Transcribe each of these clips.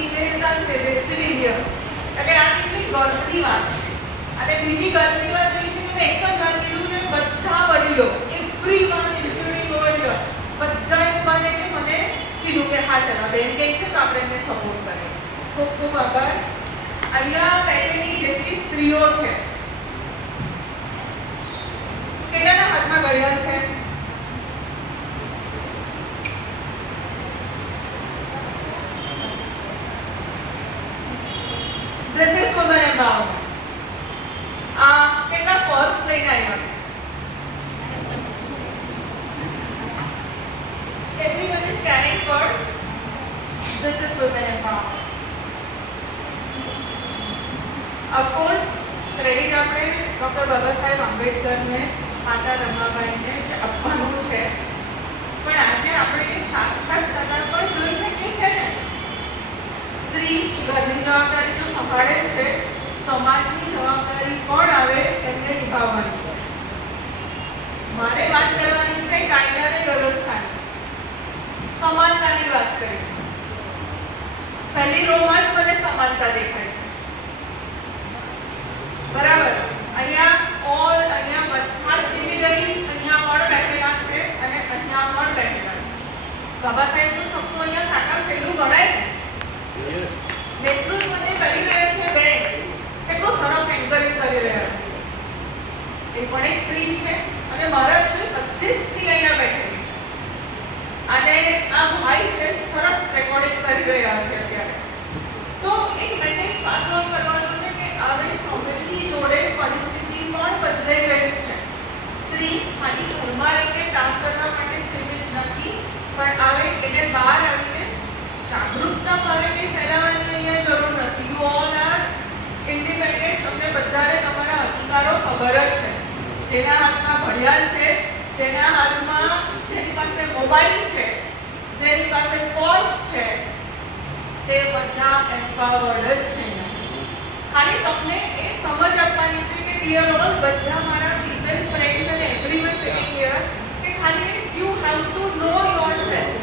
females are sitting here. એટલે આ કેટલી ગર્ભની વાત છે. અને બીજી ગર્ભની વાત એવી છે કે મેં એક જ વાત કીધું કે બધા વડીલો everyone including over here બધાએ મને કીધું કે હા ચલો બેન કહે છે તો આપણે એને સપોર્ટ કરીએ. ખૂબ ખૂબ આભાર. અહીંયા બેઠેલી જેટલી સ્ત્રીઓ છે કેટલાના હાથમાં ઘડિયાળ છે? This is women empowerment. કેટલા પર્સ લઈને આવ્યા છે? Everyone is carrying purse. This is women empowerment. Of course, credit આપણે ડોક્ટર બાબા સાહેબ આંબેડકરને, માતા રમાબાઈને જે આપવાનું છે, પણ આજે આપણે સાક્ષાત્કાર પણ જોઈ શકીએ છીએ ને. સ્ત્રી ઘરની જવાબદારી તો સંભાળે છે, સમાજની જવાબદારી કોણ આવે એમને નિભાવવાની છે. મારે વાત કરવાની છે કાયદા અને વ્યવસ્થાની, સમાનતાની વાત કરી. પહેલી રોમાં જ મને સમાનતા દેખાય છે. બરાબર. અહીંયા બધા જ ઇન્ડિવિડ્યુઅલ્સ અહીંયા પણ બેઠેલા છે અને અહીંયા પણ બેઠેલા છે. બાબા સાહેબનું સપનું અહીંયા સાકાર થયેલું ગણાય ને. નેતૃત્વ જે કરી રહ્યા છે બેન, કેટલું સરસ એન્કરેજ કરી રહ્યા છે. એ પણ એક સ્ત્રી છે અને મારા જોડે બધી સ્ત્રી અહીંયા બેઠેલી છે. અને આ ભાઈ છે સરસ રેકોર્ડિંગ કરી રહ્યા છે અત્યારે. તો એક મેસેજ પાસ ઓન કરવાનો છે કે હવે સમયની જોડે પરિસ્થિતિ પણ બદલાઈ રહી છે. સ્ત્રી ખાલી ઘરમાં રહીને કામ કરવા માટે સીમિત નથી, પણ હવે એને બહાર આવીને જાગૃતતા માટે ફેલાવવાની અહીંયા જરૂર નથી. You all are independent. તમને બધાને તમારા અધિકારો ખબર જ છે. જેના હાથમાં ઘડિયાળ છે, જેના હાથમાં જેની પાસે મોબાઈલ છે, જેની પાસે પર્સ છે, તે બધા એમ્પાવર્ડ જ છે. ખાલી તમને એ સમજ આપવાની છે કે ડિયર ઓલ બધા મારા ફીમેલ ફ્રેન્ડ્સ અને એવરીવન સિટિંગ હિયર કે ખાલી you have to know yourself.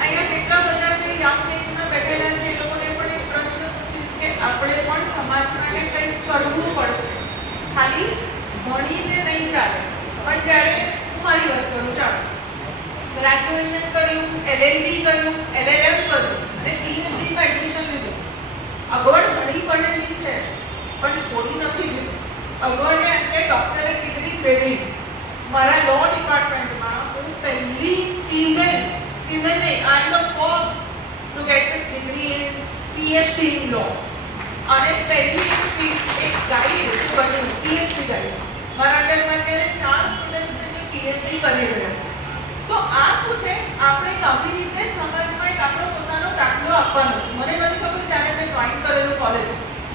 અહીંયા કેટલા બધા જે યંગ એજના બેઠેલા છે એ લોકોને પણ એક પ્રશ્ન પૂછીશ કે આપણે પણ સમાજ માટે કંઈક કરવું પડશે. ખાલી ભણીને નહીં ચાલે. પણ જ્યારે હું મારી વાત કરું, ચાલો ગ્રેજ્યુએશન કર્યું, LLB કર્યું, LLM કર્યું અને PhDમાં એડમિશન લીધું. અગવડ ઘણી પડેલી છે પણ છોડી નથી દીધું. અગવડને અંતે ડોક્ટરે ડિગ્રી મેળવી. મારા લો ડિપાર્ટમેન્ટમાં હું પહેલી ફિમેલ નહીં, I am the first to get this degree in PhD in law. અને પહેલી એક ગાઈડ જે બન્યું PhD ગાઈડ. મારા અંડરમાં અત્યારે 4 સ્ટુડન્ટ છે જે PhD કરી રહ્યા છે. તો આ શું છે, આપણે આવી રીતે સમાજમાં એક આપણો પોતાનો દાખલો આપવાનો છે. મને નથી ખબર જ્યારે મેં જોઈન કરેલું કોલેજ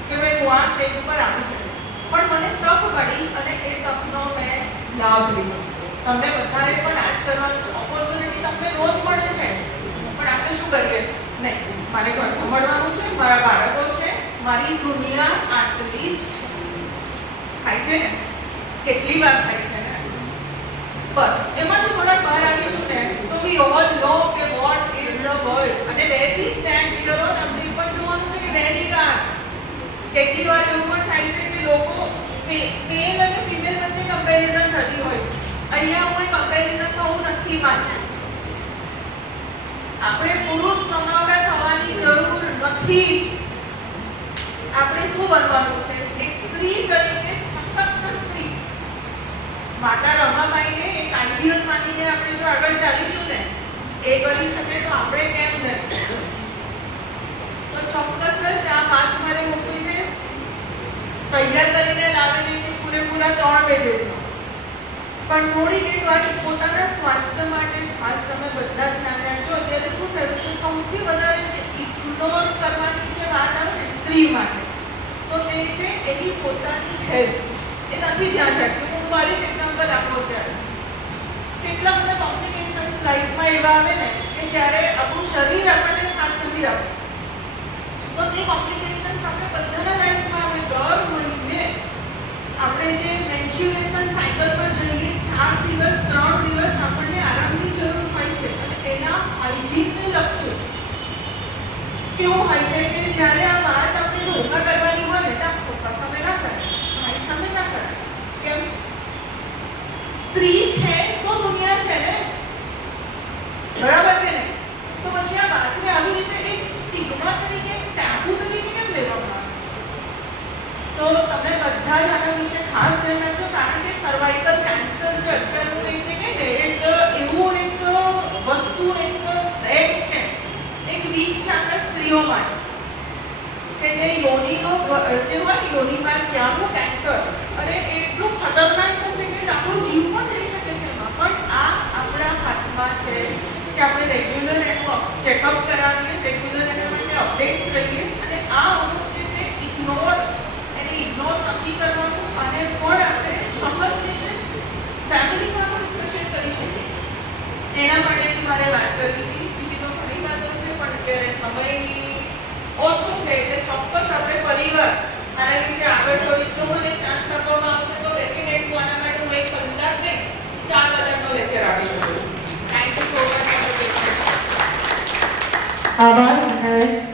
કે મેં હું આ સ્ટેજ ઉપર આવી શકું, પણ મને તક મળી અને એ તકનો મેં લાભ લીધો. તમને બધાએ પણ આ જ કરવાનું છે. ઓપોર્ચ્યુનિટી તમને રોજ મળે છે, પણ આપણે શું કરીએ? નહીં, મારે ઘર સંભાળવાનું છે, મારા બાળકો છે, મારી દુનિયા આટલી જ છે. થાય છે ને? કેટલી વાર થાય છે ને? બસ એમાંથી થોડા બહાર આવીશું ને તો વી ઓલ નો કે વોટ ઇઝ ધ વર્લ્ડ અને વેર વી સ્ટેન્ડ હિયર ઓન. અમને પણ જોવાનું છે કે વેર વી આર. કેટલી વાર એવું પણ થાય છે કે લોકો મેલ અને ફિમેલ વચ્ચે કમ્પેરિઝન થતી હોય છે. અહીંયા હું કમ્પેરિઝન તો હું નથી માનતી. આપણે પુરુષ સમાવડા થવાની જરૂર નથી જ. આપણે શું બનવાનું છે? એક સ્ત્રી તરીકે સશક્ત સ્ત્રી. માતા રમાબાઈને એક આઈડિયલ માનીને આપણે જો આગળ ચાલીશું ને, એ કરી શકે તો આપણે કેમ નહીં? તો ચોક્કસ જ આ વાત મારે મૂકવી છે. તૈયાર કરીને લાવીને કે પૂરેપૂરા 3 પેજેસમાં. પણ થોડીક એક વાત પોતાના સ્વાસ્થ્ય માટે ખાસ તમે બધા ધ્યાન રાખજો. અત્યારે શું થયું છે, સૌથી વધારે જે ઇગ્નોર કરવાની જે વાત આવે ને સ્ત્રી માટે, તો તે છે એની પોતાની હેલ્થ. એ નથી ધ્યાન રાખતું. હું મારી એક્ઝામ્પલ આપો ત્યારે કેટલા બધા કોમ્પ્લિકેશન્સ લાઈફમાં એવા આવે ને કે જ્યારે આપણું શરીર આપણને સાથ નથી આપતું, તો તે કોમ્પ્લિકેશન્સ આપણે બધાના લાઈફમાં આવે. દર મહિને આપણે જે મેન્સ્યુરેશન સાયકલ પર જઈએ 4 દિવસ 3 દિવસ આપણને આરામની જરૂર હોય છે. અને એના હાઇજીનને લગતું કેવું હાઇજીન સ્ત્રીઓ માટે કે જે યોનિનો જે હોય ને યોનિમાં ત્યાંનું કેન્સર અને એટલું ખતરનાક છે કે આપણો જીવ પણ જઈ શકે છે એમાં. પણ આ આપણા હાથમાં છે કે આપણે રેગ્યુલર એનું ચેકઅપ કરાવીએ, રેગ્યુલર એના માટે અપડેટ્સ લઈએ અને આ અમુક જે છે એને ઇગ્નોર નથી કરવાનું અને પણ આપણે સમજ રીતે ફેમિલીમાં પણ ડિસ્કશન કરી શકીએ. એના માટે મારે વાત કરવી હતી. બીજી તો ઘણી વાતો છે પણ અત્યારે સમયની ઓછું છે એટલે ચોક્કસ આપણે પરિવાર આના વિશે આગળ જોડી. જો મને ચાન્સ આપવામાં આવશે તો ડેફિનેટલી આના માટે હું 1 કલાક નહીં 4 કલાકનો લેક્ચર આપી શકું. Thank you so much. આભાર.